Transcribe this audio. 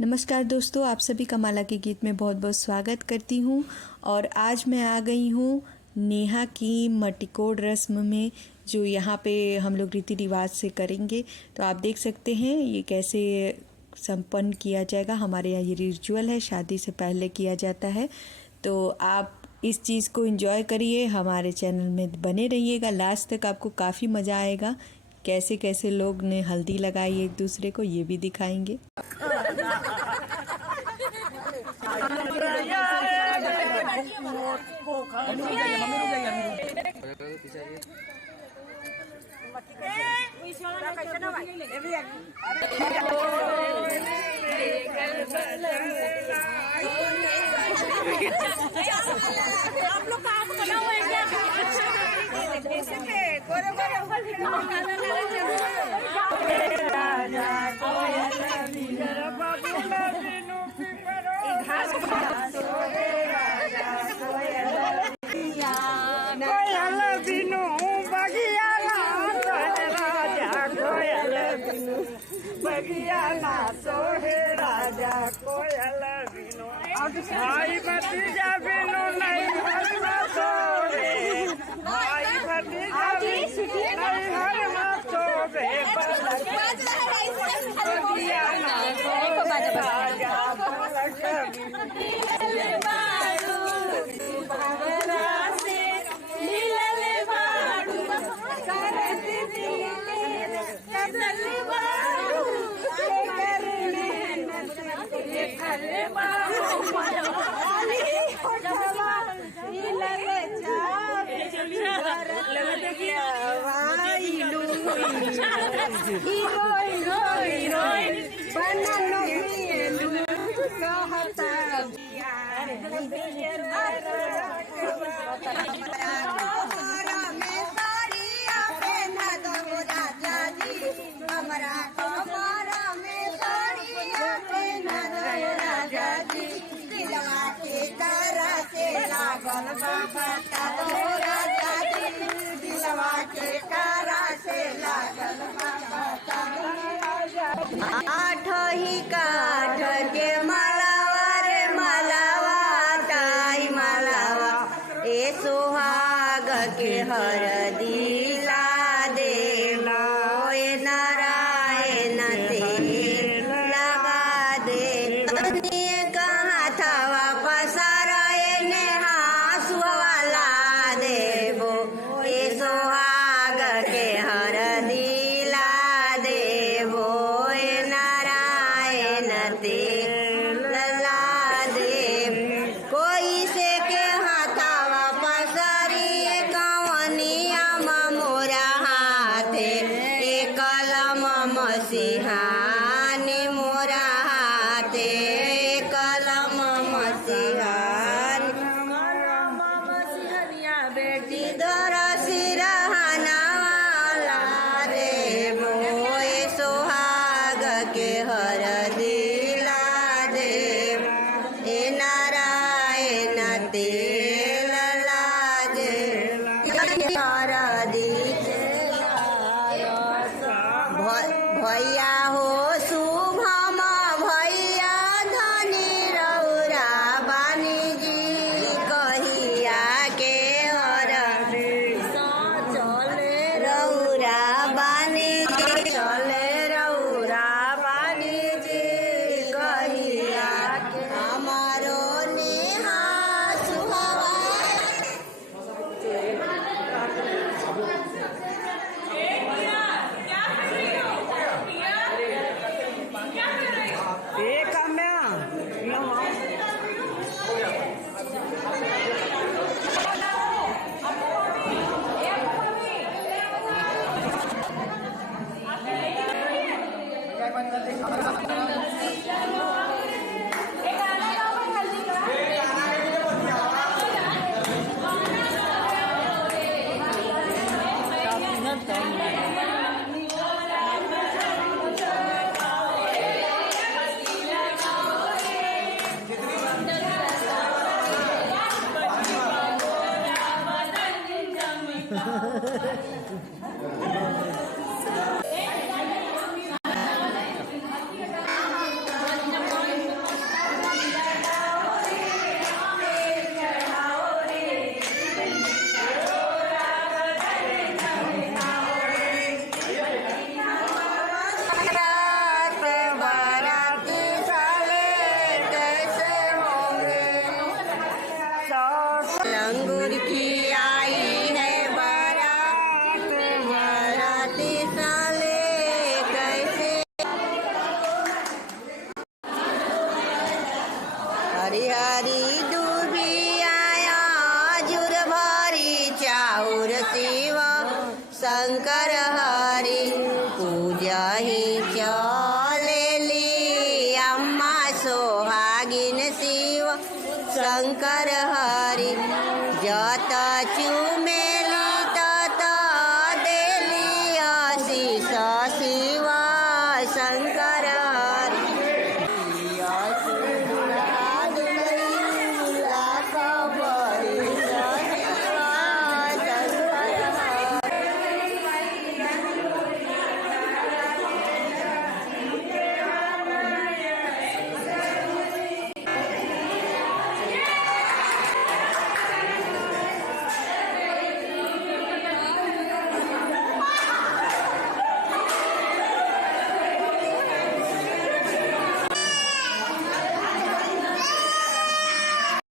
नमस्कार दोस्तों, आप सभी का माला के गीत में बहुत बहुत स्वागत करती हूँ। और आज मैं आ गई हूँ नेहा की मटिकोड़ रस्म में, जो यहाँ पे हम लोग रीति रिवाज से करेंगे। तो आप देख सकते हैं ये कैसे संपन्न किया जाएगा। हमारे यहाँ ये रिचुअल है, शादी से पहले किया जाता है। तो आप इस चीज़ को एंजॉय करिए, हमारे चैनल में बने रहिएगा लास्ट तक। आपको काफ़ी मज़ा आएगा। कैसे कैसे लोग ने हल्दी लगाई एक दूसरे को, ये भी दिखाएंगे। आप लोग काम करना हुआ है क्या? भाई भतीजा बिनु नहीं घर में सोवे, भाई भतीजा बिनु नहीं घर में सोवे, बगिया ना सोवे राजा आठ ही काठ के मलावा रे मलावा ताई मलावा, ए सुहाग के हरदीला देला, ए नारायण तेल लगा दे, कहाँ थवा पसारा ने हासुवाला देबो, ए सुहाग के हरदीला देबो, तेल ला दे, कोई से के हाथावा पसरी कवनिया मोरा हाथे, एक कलम मसीहानी मोरा हाथे, एक कलम मसीहानिया बेटी दर सिरहाना वाला रे मोए सोहाग के हरदी तेल लागे भैया हो शुभम भैया धनी रौरा बानी जी, कहिया के हर चले रौरा बानी जी, चले रौरा बानी जी, कहिया के हमारो नेहा सुहावा लंगूर की आई है बारात, बाराती साले कैसे। हरी हरी डूबी आया जुर भरी चाउर शिवा शंकर हरि पूजा ही चलेली अम्मा सोहागिन शिव शंकर हरि जत चू